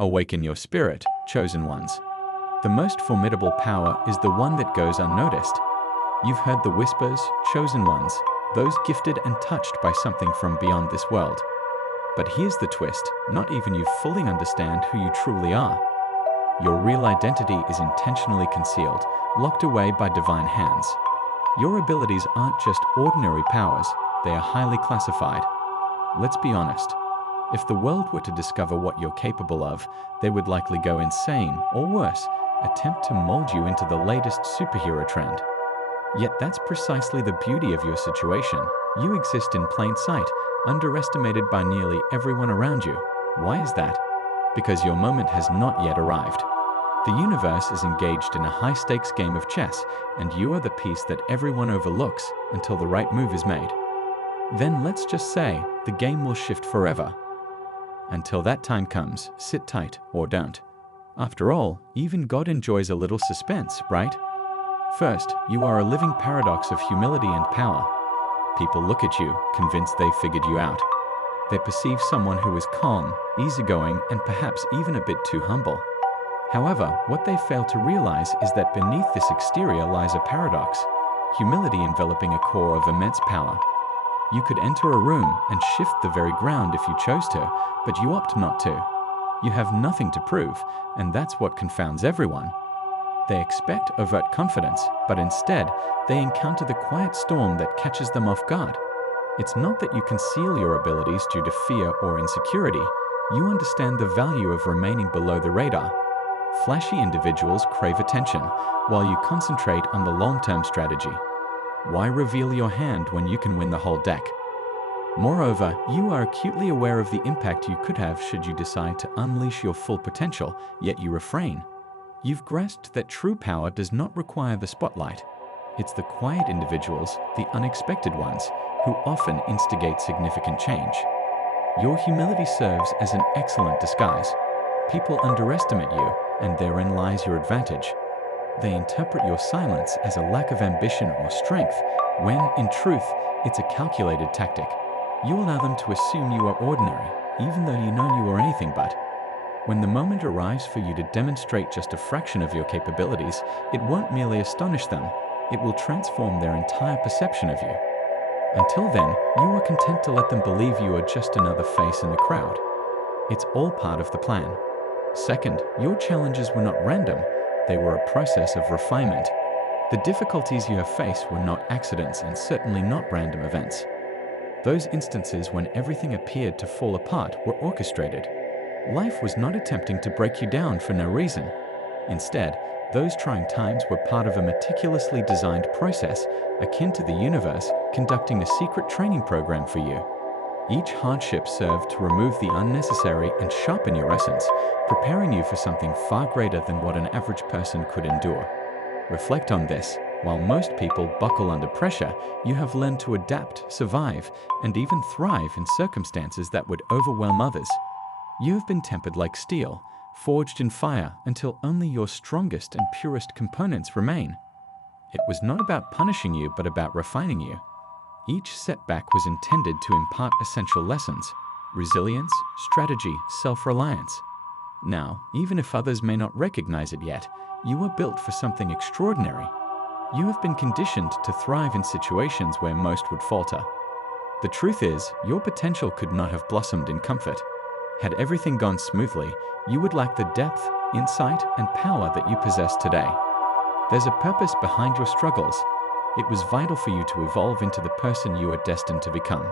Awaken your spirit, chosen ones. The most formidable power is the one that goes unnoticed. You've heard the whispers, chosen ones, those gifted and touched by something from beyond this world. But here's the twist, not even you fully understand who you truly are. Your real identity is intentionally concealed, locked away by divine hands. Your abilities aren't just ordinary powers, they are highly classified. Let's be honest. If the world were to discover what you're capable of, they would likely go insane, or worse, attempt to mold you into the latest superhero trend. Yet that's precisely the beauty of your situation. You exist in plain sight, underestimated by nearly everyone around you. Why is that? Because your moment has not yet arrived. The universe is engaged in a high-stakes game of chess, and you are the piece that everyone overlooks until the right move is made. Then let's just say the game will shift forever. Until that time comes, sit tight or don't. After all, even God enjoys a little suspense, right? First, you are a living paradox of humility and power. People look at you, convinced they've figured you out. They perceive someone who is calm, easygoing, and perhaps even a bit too humble. However, what they fail to realize is that beneath this exterior lies a paradox, humility enveloping a core of immense power. You could enter a room and shift the very ground if you chose to, but you opt not to. You have nothing to prove, and that's what confounds everyone. They expect overt confidence, but instead, they encounter the quiet storm that catches them off guard. It's not that you conceal your abilities due to fear or insecurity. You understand the value of remaining below the radar. Flashy individuals crave attention, while you concentrate on the long-term strategy. Why reveal your hand when you can win the whole deck? Moreover, you are acutely aware of the impact you could have should you decide to unleash your full potential, yet you refrain. You've grasped that true power does not require the spotlight. It's the quiet individuals, the unexpected ones, who often instigate significant change. Your humility serves as an excellent disguise. People underestimate you, and therein lies your advantage. They interpret your silence as a lack of ambition or strength, when, in truth, it's a calculated tactic. You allow them to assume you are ordinary, even though you know you are anything but. When the moment arrives for you to demonstrate just a fraction of your capabilities, it won't merely astonish them, it will transform their entire perception of you. Until then, you are content to let them believe you are just another face in the crowd. It's all part of the plan. Second, your challenges were not random, they were a process of refinement. The difficulties you have faced were not accidents and certainly not random events. Those instances when everything appeared to fall apart were orchestrated. Life was not attempting to break you down for no reason. Instead, those trying times were part of a meticulously designed process, akin to the universe conducting a secret training program for you. Each hardship served to remove the unnecessary and sharpen your essence, preparing you for something far greater than what an average person could endure. Reflect on this. While most people buckle under pressure, you have learned to adapt, survive, and even thrive in circumstances that would overwhelm others. You have been tempered like steel, forged in fire until only your strongest and purest components remain. It was not about punishing you, but about refining you. Each setback was intended to impart essential lessons: resilience, strategy, self-reliance. Now, even if others may not recognize it yet, you are built for something extraordinary. You have been conditioned to thrive in situations where most would falter. The truth is, your potential could not have blossomed in comfort. Had everything gone smoothly, you would lack the depth, insight, and power that you possess today. There's a purpose behind your struggles. It was vital for you to evolve into the person you are destined to become.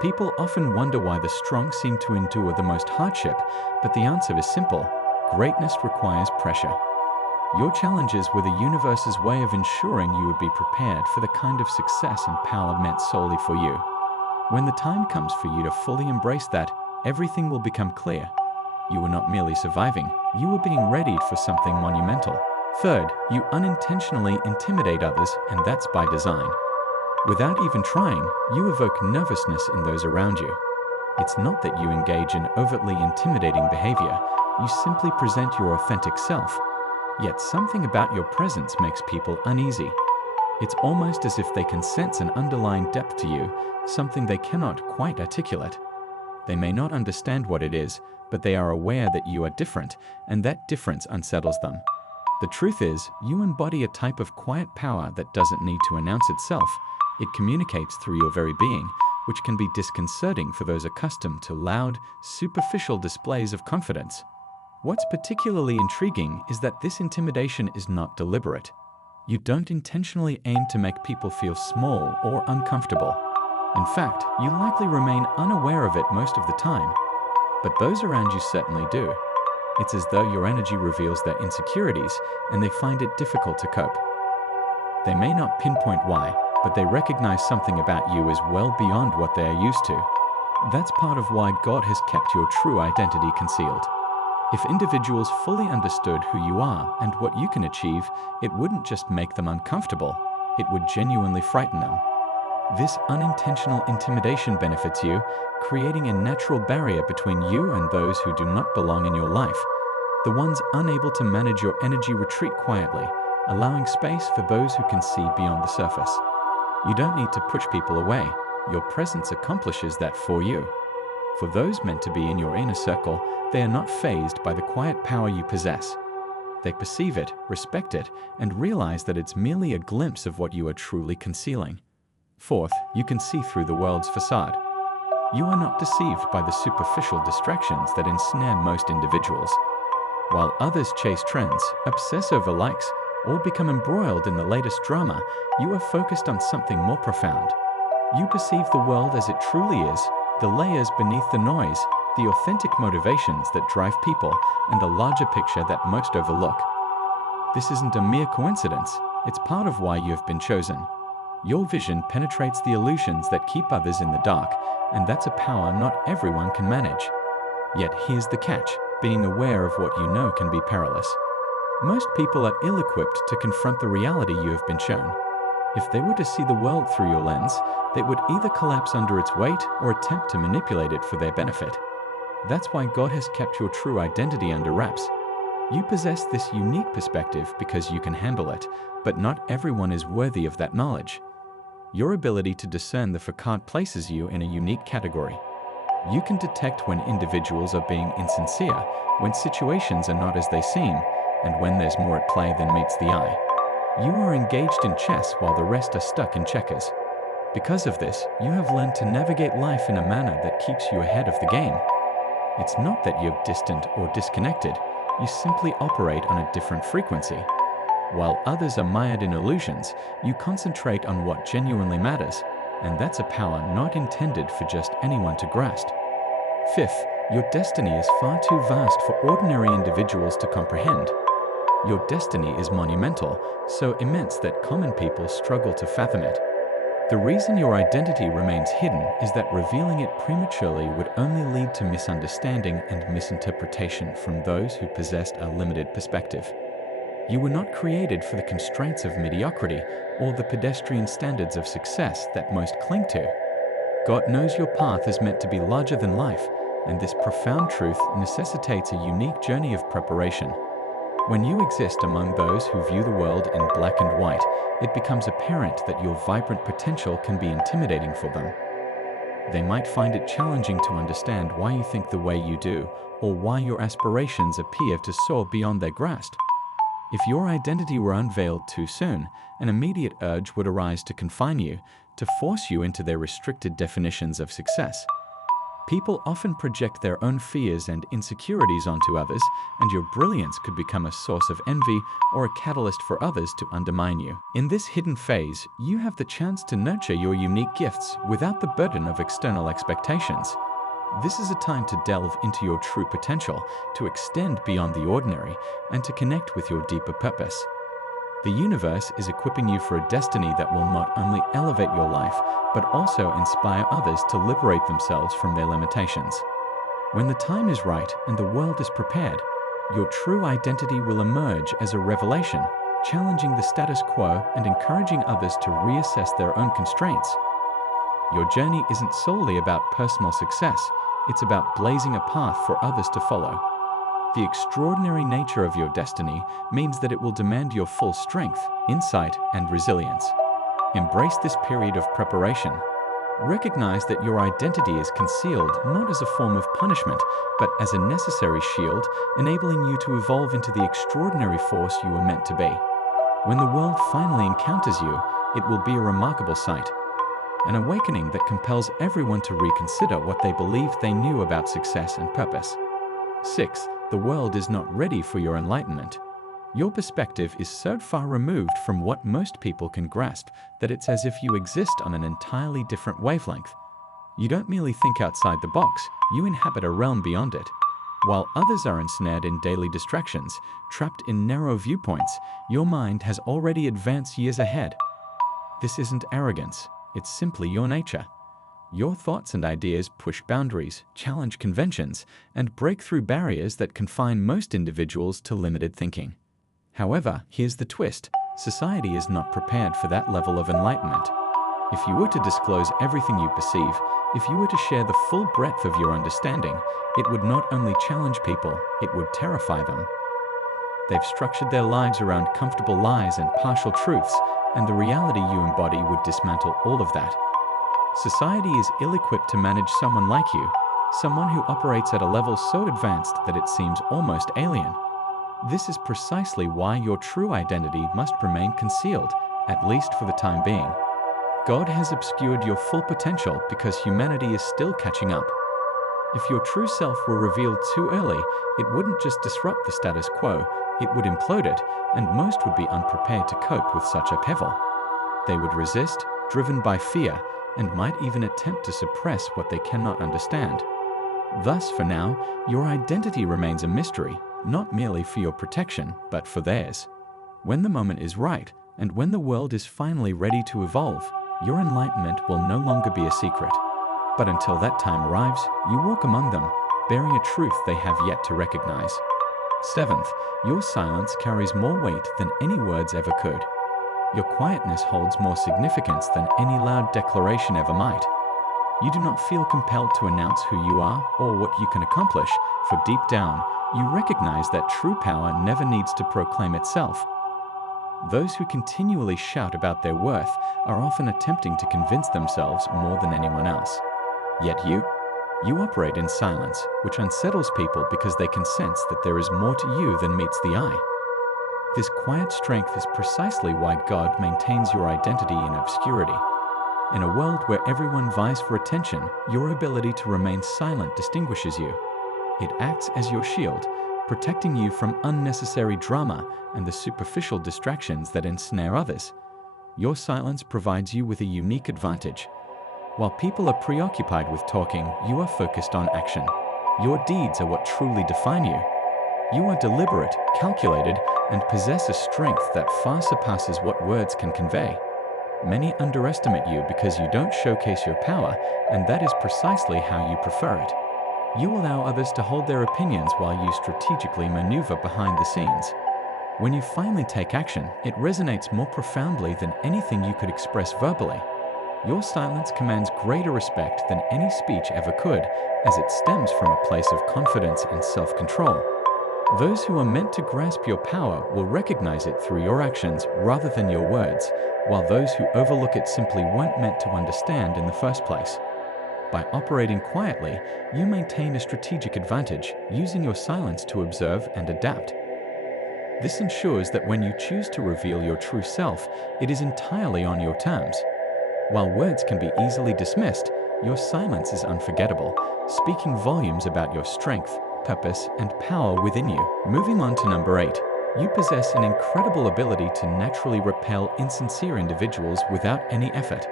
People often wonder why the strong seem to endure the most hardship, but the answer is simple: greatness requires pressure. Your challenges were the universe's way of ensuring you would be prepared for the kind of success and power meant solely for you. When the time comes for you to fully embrace that, everything will become clear. You were not merely surviving, you were being readied for something monumental. Third, you unintentionally intimidate others, and that's by design. Without even trying, you evoke nervousness in those around you. It's not that you engage in overtly intimidating behavior, you simply present your authentic self. Yet something about your presence makes people uneasy. It's almost as if they can sense an underlying depth to you, something they cannot quite articulate. They may not understand what it is, but they are aware that you are different, and that difference unsettles them. The truth is, you embody a type of quiet power that doesn't need to announce itself. It communicates through your very being, which can be disconcerting for those accustomed to loud, superficial displays of confidence. What's particularly intriguing is that this intimidation is not deliberate. You don't intentionally aim to make people feel small or uncomfortable. In fact, you likely remain unaware of it most of the time. But those around you certainly do. It's as though your energy reveals their insecurities and they find it difficult to cope. They may not pinpoint why, but they recognize something about you as well beyond what they are used to. That's part of why God has kept your true identity concealed. If individuals fully understood who you are and what you can achieve, it wouldn't just make them uncomfortable, it would genuinely frighten them. This unintentional intimidation benefits you, creating a natural barrier between you and those who do not belong in your life. The ones unable to manage your energy retreat quietly, allowing space for those who can see beyond the surface. You don't need to push people away. Your presence accomplishes that for you. For those meant to be in your inner circle, they are not fazed by the quiet power you possess. They perceive it, respect it, and realize that it's merely a glimpse of what you are truly concealing. Fourth, you can see through the world's facade. You are not deceived by the superficial distractions that ensnare most individuals. While others chase trends, obsess over likes, or become embroiled in the latest drama, you are focused on something more profound. You perceive the world as it truly is, the layers beneath the noise, the authentic motivations that drive people, and the larger picture that most overlook. This isn't a mere coincidence, it's part of why you have been chosen. Your vision penetrates the illusions that keep others in the dark, and that's a power not everyone can manage. Yet here's the catch, being aware of what you know can be perilous. Most people are ill-equipped to confront the reality you have been shown. If they were to see the world through your lens, they would either collapse under its weight or attempt to manipulate it for their benefit. That's why God has kept your true identity under wraps. You possess this unique perspective because you can handle it, but not everyone is worthy of that knowledge. Your ability to discern the facade places you in a unique category. You can detect when individuals are being insincere, when situations are not as they seem, and when there's more at play than meets the eye. You are engaged in chess while the rest are stuck in checkers. Because of this, you have learned to navigate life in a manner that keeps you ahead of the game. It's not that you're distant or disconnected, you simply operate on a different frequency. While others are mired in illusions, you concentrate on what genuinely matters, and that's a power not intended for just anyone to grasp. Fifth, your destiny is far too vast for ordinary individuals to comprehend. Your destiny is monumental, so immense that common people struggle to fathom it. The reason your identity remains hidden is that revealing it prematurely would only lead to misunderstanding and misinterpretation from those who possessed a limited perspective. You were not created for the constraints of mediocrity or the pedestrian standards of success that most cling to. God knows your path is meant to be larger than life, and this profound truth necessitates a unique journey of preparation. When you exist among those who view the world in black and white, it becomes apparent that your vibrant potential can be intimidating for them. They might find it challenging to understand why you think the way you do, or why your aspirations appear to soar beyond their grasp. If your identity were unveiled too soon, an immediate urge would arise to confine you, to force you into their restricted definitions of success. People often project their own fears and insecurities onto others, and your brilliance could become a source of envy or a catalyst for others to undermine you. In this hidden phase, you have the chance to nurture your unique gifts without the burden of external expectations. This is a time to delve into your true potential, to extend beyond the ordinary, and to connect with your deeper purpose. The universe is equipping you for a destiny that will not only elevate your life, but also inspire others to liberate themselves from their limitations. When the time is right and the world is prepared, your true identity will emerge as a revelation, challenging the status quo and encouraging others to reassess their own constraints. Your journey isn't solely about personal success, it's about blazing a path for others to follow. The extraordinary nature of your destiny means that it will demand your full strength, insight, and resilience. Embrace this period of preparation. Recognize that your identity is concealed not as a form of punishment, but as a necessary shield, enabling you to evolve into the extraordinary force you were meant to be. When the world finally encounters you, it will be a remarkable sight. An awakening that compels everyone to reconsider what they believed they knew about success and purpose. 6. The world is not ready for your enlightenment. Your perspective is so far removed from what most people can grasp that it's as if you exist on an entirely different wavelength. You don't merely think outside the box, you inhabit a realm beyond it. While others are ensnared in daily distractions, trapped in narrow viewpoints, your mind has already advanced years ahead. This isn't arrogance, it's simply your nature. Your thoughts and ideas push boundaries, challenge conventions, and break through barriers that confine most individuals to limited thinking. However, here's the twist: society is not prepared for that level of enlightenment. If you were to disclose everything you perceive, if you were to share the full breadth of your understanding, it would not only challenge people, it would terrify them. They've structured their lives around comfortable lies and partial truths, and the reality you embody would dismantle all of that. Society is ill-equipped to manage someone like you, someone who operates at a level so advanced that it seems almost alien. This is precisely why your true identity must remain concealed, at least for the time being. God has obscured your full potential because humanity is still catching up. If your true self were revealed too early, it wouldn't just disrupt the status quo, it would implode it, and most would be unprepared to cope with such upheaval. They would resist, driven by fear, and might even attempt to suppress what they cannot understand. Thus, for now, your identity remains a mystery, not merely for your protection, but for theirs. When the moment is right, and when the world is finally ready to evolve, your enlightenment will no longer be a secret. But until that time arrives, you walk among them, bearing a truth they have yet to recognize. 7th, your silence carries more weight than any words ever could. Your quietness holds more significance than any loud declaration ever might. You do not feel compelled to announce who you are or what you can accomplish, for deep down, you recognize that true power never needs to proclaim itself. Those who continually shout about their worth are often attempting to convince themselves more than anyone else. Yet you operate in silence, which unsettles people because they can sense that there is more to you than meets the eye. This quiet strength is precisely why God maintains your identity in obscurity. In a world where everyone vies for attention, your ability to remain silent distinguishes you. It acts as your shield, protecting you from unnecessary drama and the superficial distractions that ensnare others. Your silence provides you with a unique advantage. While people are preoccupied with talking, you are focused on action. Your deeds are what truly define you. You are deliberate, calculated, and possess a strength that far surpasses what words can convey. Many underestimate you because you don't showcase your power, and that is precisely how you prefer it. You allow others to hold their opinions while you strategically maneuver behind the scenes. When you finally take action, it resonates more profoundly than anything you could express verbally. Your silence commands greater respect than any speech ever could, as it stems from a place of confidence and self-control. Those who are meant to grasp your power will recognize it through your actions rather than your words, while those who overlook it simply weren't meant to understand in the first place. By operating quietly, you maintain a strategic advantage, using your silence to observe and adapt. This ensures that when you choose to reveal your true self, it is entirely on your terms. While words can be easily dismissed, your silence is unforgettable, speaking volumes about your strength, purpose, and power within you. Moving on to number 8, you possess an incredible ability to naturally repel insincere individuals without any effort.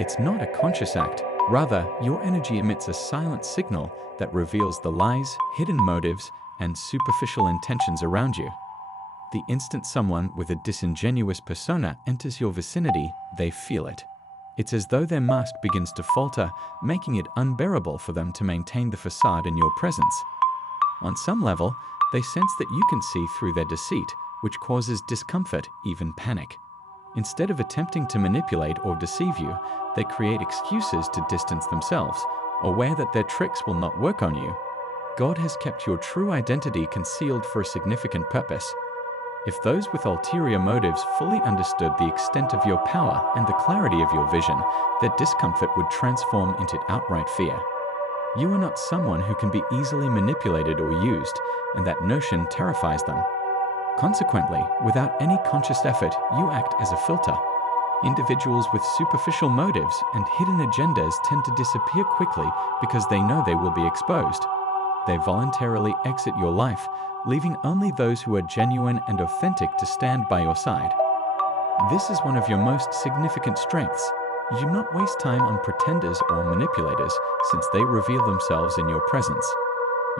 It's not a conscious act. Rather, your energy emits a silent signal that reveals the lies, hidden motives, and superficial intentions around you. The instant someone with a disingenuous persona enters your vicinity, they feel it. It's as though their mask begins to falter, making it unbearable for them to maintain the facade in your presence. On some level, they sense that you can see through their deceit, which causes discomfort, even panic. Instead of attempting to manipulate or deceive you, they create excuses to distance themselves, aware that their tricks will not work on you. God has kept your true identity concealed for a significant purpose. If those with ulterior motives fully understood the extent of your power and the clarity of your vision, their discomfort would transform into outright fear. You are not someone who can be easily manipulated or used, and that notion terrifies them. Consequently, without any conscious effort, you act as a filter. Individuals with superficial motives and hidden agendas tend to disappear quickly because they know they will be exposed. They voluntarily exit your life, leaving only those who are genuine and authentic to stand by your side. This is one of your most significant strengths. You do not waste time on pretenders or manipulators, since they reveal themselves in your presence.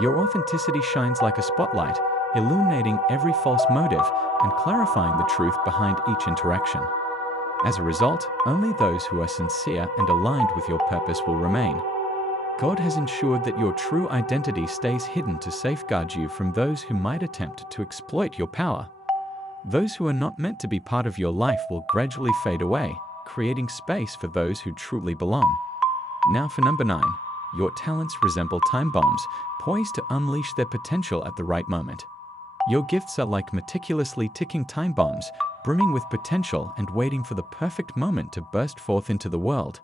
Your authenticity shines like a spotlight, illuminating every false motive and clarifying the truth behind each interaction. As a result, only those who are sincere and aligned with your purpose will remain. God has ensured that your true identity stays hidden to safeguard you from those who might attempt to exploit your power. Those who are not meant to be part of your life will gradually fade away, creating space for those who truly belong. Now for number 9. Your talents resemble time bombs, poised to unleash their potential at the right moment. Your gifts are like meticulously ticking time bombs, brimming with potential and waiting for the perfect moment to burst forth into the world.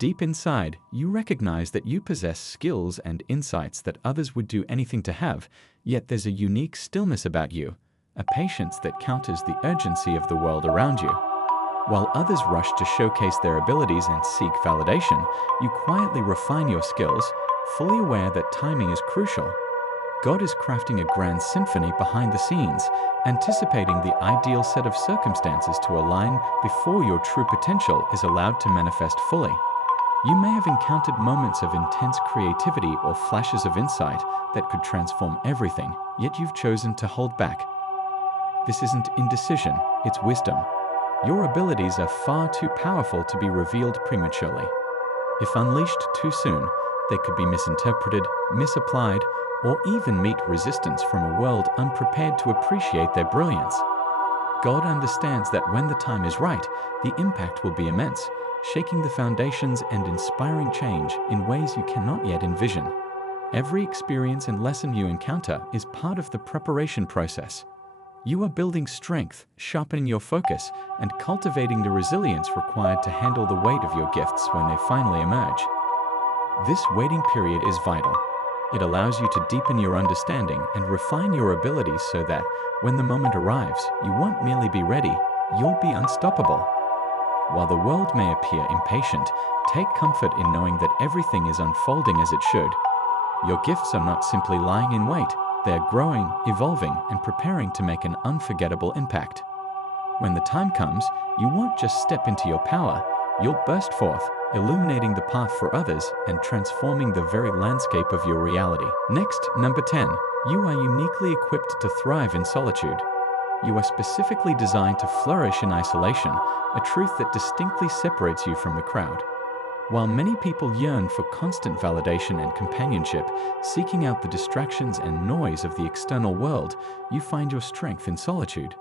Deep inside, you recognize that you possess skills and insights that others would do anything to have, yet there's a unique stillness about you, a patience that counters the urgency of the world around you. While others rush to showcase their abilities and seek validation, you quietly refine your skills, fully aware that timing is crucial. God is crafting a grand symphony behind the scenes, anticipating the ideal set of circumstances to align before your true potential is allowed to manifest fully. You may have encountered moments of intense creativity or flashes of insight that could transform everything, yet you've chosen to hold back. This isn't indecision, it's wisdom. Your abilities are far too powerful to be revealed prematurely. If unleashed too soon, they could be misinterpreted, misapplied, or even meet resistance from a world unprepared to appreciate their brilliance. God understands that when the time is right, the impact will be immense, shaking the foundations and inspiring change in ways you cannot yet envision. Every experience and lesson you encounter is part of the preparation process. You are building strength, sharpening your focus, and cultivating the resilience required to handle the weight of your gifts when they finally emerge. This waiting period is vital. It allows you to deepen your understanding and refine your abilities so that, when the moment arrives, you won't merely be ready, you'll be unstoppable. While the world may appear impatient, take comfort in knowing that everything is unfolding as it should. Your gifts are not simply lying in wait, they are growing, evolving, and preparing to make an unforgettable impact. When the time comes, you won't just step into your power, you'll burst forth, illuminating the path for others and transforming the very landscape of your reality. Next, number 10. You are uniquely equipped to thrive in solitude. You are specifically designed to flourish in isolation, a truth that distinctly separates you from the crowd. While many people yearn for constant validation and companionship, seeking out the distractions and noise of the external world, you find your strength in solitude.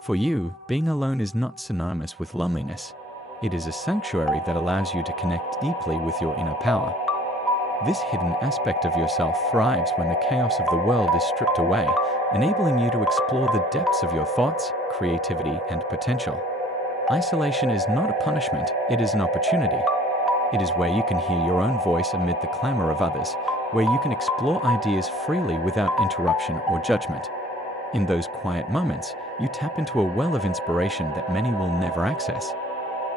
For you, being alone is not synonymous with loneliness. It is a sanctuary that allows you to connect deeply with your inner power. This hidden aspect of yourself thrives when the chaos of the world is stripped away, enabling you to explore the depths of your thoughts, creativity, and potential. Isolation is not a punishment, it is an opportunity. It is where you can hear your own voice amid the clamor of others, where you can explore ideas freely without interruption or judgment. In those quiet moments, you tap into a well of inspiration that many will never access.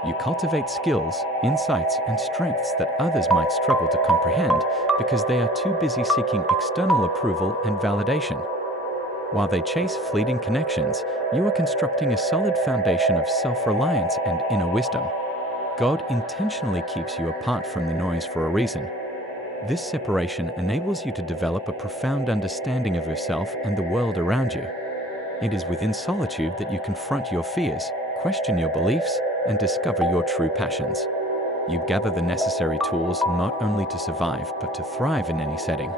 You cultivate skills, insights, and strengths that others might struggle to comprehend because they are too busy seeking external approval and validation. While they chase fleeting connections, you are constructing a solid foundation of self-reliance and inner wisdom. God intentionally keeps you apart from the noise for a reason. This separation enables you to develop a profound understanding of yourself and the world around you. It is within solitude that you confront your fears, question your beliefs, and discover your true passions. You gather the necessary tools not only to survive, but to thrive in any setting.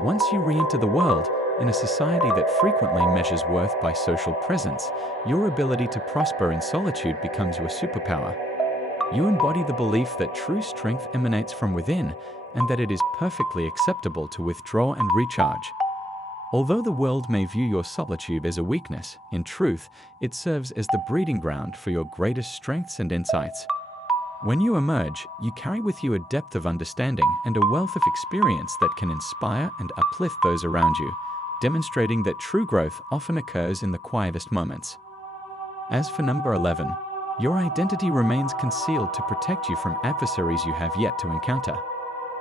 Once you re-enter the world, in a society that frequently measures worth by social presence, your ability to prosper in solitude becomes your superpower. You embody the belief that true strength emanates from within, and that it is perfectly acceptable to withdraw and recharge. Although the world may view your solitude as a weakness, in truth, it serves as the breeding ground for your greatest strengths and insights. When you emerge, you carry with you a depth of understanding and a wealth of experience that can inspire and uplift those around you, demonstrating that true growth often occurs in the quietest moments. As for number 11, your identity remains concealed to protect you from adversaries you have yet to encounter.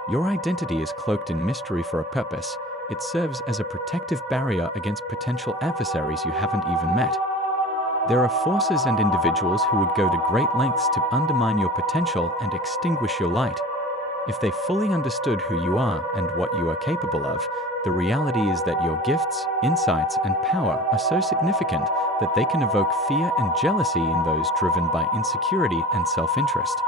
Your identity is cloaked in mystery for a purpose. It serves as a protective barrier against potential adversaries you haven't even met. There are forces and individuals who would go to great lengths to undermine your potential and extinguish your light. If they fully understood who you are and what you are capable of, the reality is that your gifts, insights, and power are so significant that they can evoke fear and jealousy in those driven by insecurity and self-interest.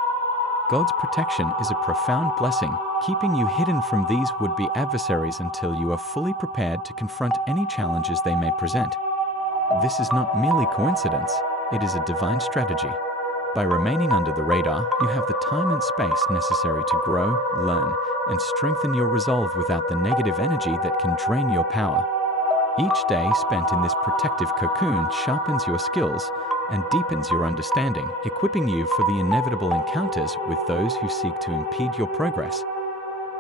God's protection is a profound blessing, keeping you hidden from these would-be adversaries until you are fully prepared to confront any challenges they may present. This is not merely coincidence, it is a divine strategy. By remaining under the radar, you have the time and space necessary to grow, learn, and strengthen your resolve without the negative energy that can drain your power. Each day spent in this protective cocoon sharpens your skills and deepens your understanding, equipping you for the inevitable encounters with those who seek to impede your progress.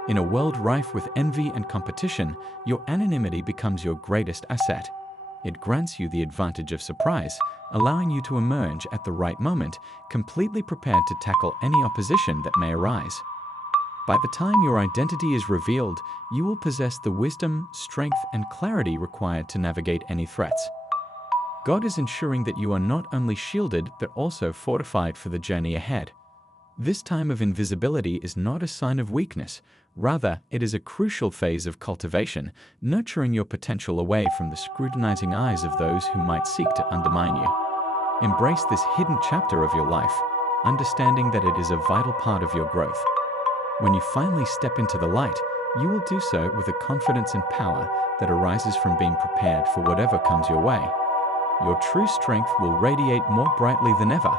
In a world rife with envy and competition, your anonymity becomes your greatest asset. It grants you the advantage of surprise, allowing you to emerge at the right moment, completely prepared to tackle any opposition that may arise. By the time your identity is revealed, you will possess the wisdom, strength, and clarity required to navigate any threats. God is ensuring that you are not only shielded but also fortified for the journey ahead. This time of invisibility is not a sign of weakness. Rather, it is a crucial phase of cultivation, nurturing your potential away from the scrutinizing eyes of those who might seek to undermine you. Embrace this hidden chapter of your life, understanding that it is a vital part of your growth. When you finally step into the light, you will do so with a confidence and power that arises from being prepared for whatever comes your way. Your true strength will radiate more brightly than ever,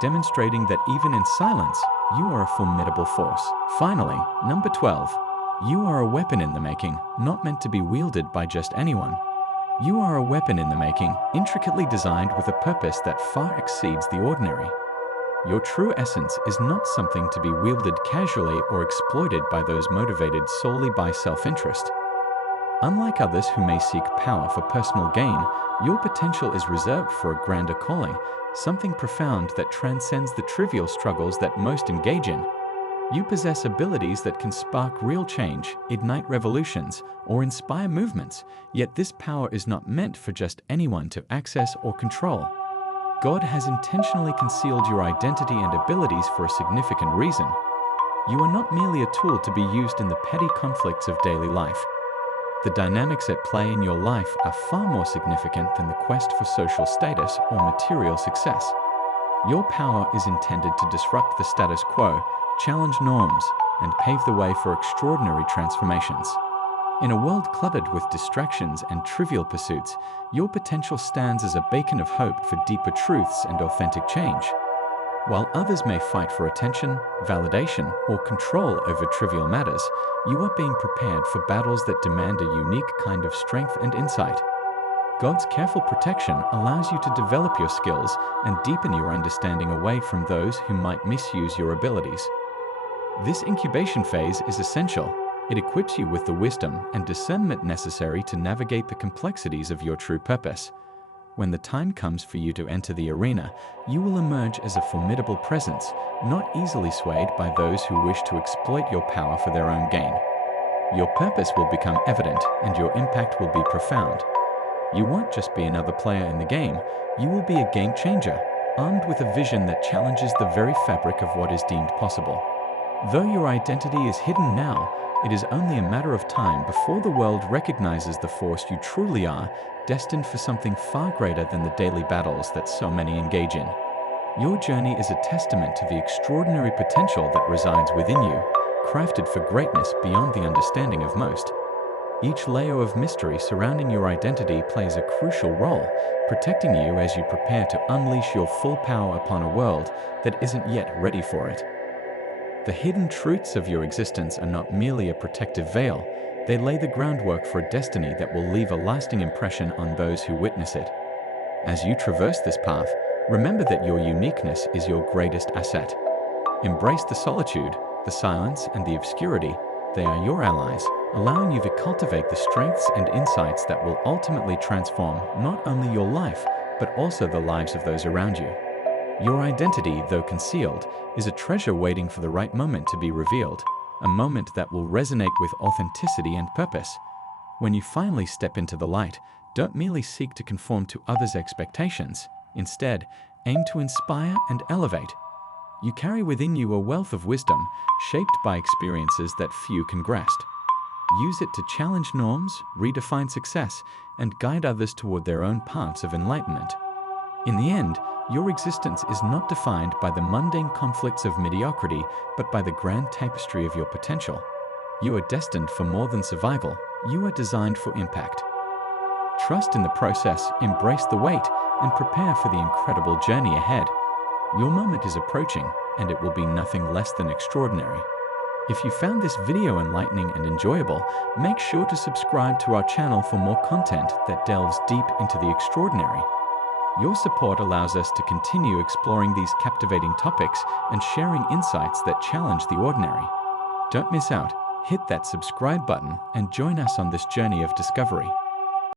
demonstrating that even in silence, you are a formidable force. Finally, number 12. You are a weapon in the making, not meant to be wielded by just anyone. You are a weapon in the making, intricately designed with a purpose that far exceeds the ordinary. Your true essence is not something to be wielded casually or exploited by those motivated solely by self-interest. Unlike others who may seek power for personal gain, your potential is reserved for a grander calling, something profound that transcends the trivial struggles that most engage in. You possess abilities that can spark real change, ignite revolutions, or inspire movements, yet this power is not meant for just anyone to access or control. God has intentionally concealed your identity and abilities for a significant reason. You are not merely a tool to be used in the petty conflicts of daily life. The dynamics at play in your life are far more significant than the quest for social status or material success. Your power is intended to disrupt the status quo, challenge norms, and pave the way for extraordinary transformations. In a world cluttered with distractions and trivial pursuits, your potential stands as a beacon of hope for deeper truths and authentic change. While others may fight for attention, validation, or control over trivial matters, you are being prepared for battles that demand a unique kind of strength and insight. God's careful protection allows you to develop your skills and deepen your understanding away from those who might misuse your abilities. This incubation phase is essential. It equips you with the wisdom and discernment necessary to navigate the complexities of your true purpose. When the time comes for you to enter the arena, you will emerge as a formidable presence, not easily swayed by those who wish to exploit your power for their own gain. Your purpose will become evident and your impact will be profound. You won't just be another player in the game, you will be a game changer, armed with a vision that challenges the very fabric of what is deemed possible. Though your identity is hidden now, it is only a matter of time before the world recognizes the force you truly are, destined for something far greater than the daily battles that so many engage in. Your journey is a testament to the extraordinary potential that resides within you, crafted for greatness beyond the understanding of most. Each layer of mystery surrounding your identity plays a crucial role, protecting you as you prepare to unleash your full power upon a world that isn't yet ready for it. The hidden truths of your existence are not merely a protective veil, They lay the groundwork for a destiny that will leave a lasting impression on those who witness it. As you traverse this path, remember that your uniqueness is your greatest asset. Embrace the solitude, the silence, and the obscurity. They are your allies, allowing you to cultivate the strengths and insights that will ultimately transform not only your life, but also the lives of those around you. Your identity, though concealed, is a treasure waiting for the right moment to be revealed, a moment that will resonate with authenticity and purpose. When you finally step into the light, don't merely seek to conform to others' expectations. Instead, aim to inspire and elevate. You carry within you a wealth of wisdom, shaped by experiences that few can grasp. Use it to challenge norms, redefine success, and guide others toward their own paths of enlightenment. In the end, your existence is not defined by the mundane conflicts of mediocrity, but by the grand tapestry of your potential. You are destined for more than survival. You are designed for impact. Trust in the process, embrace the wait, and prepare for the incredible journey ahead. Your moment is approaching, and it will be nothing less than extraordinary. If you found this video enlightening and enjoyable, make sure to subscribe to our channel for more content that delves deep into the extraordinary. Your support allows us to continue exploring these captivating topics and sharing insights that challenge the ordinary. Don't miss out. Hit that subscribe button and join us on this journey of discovery.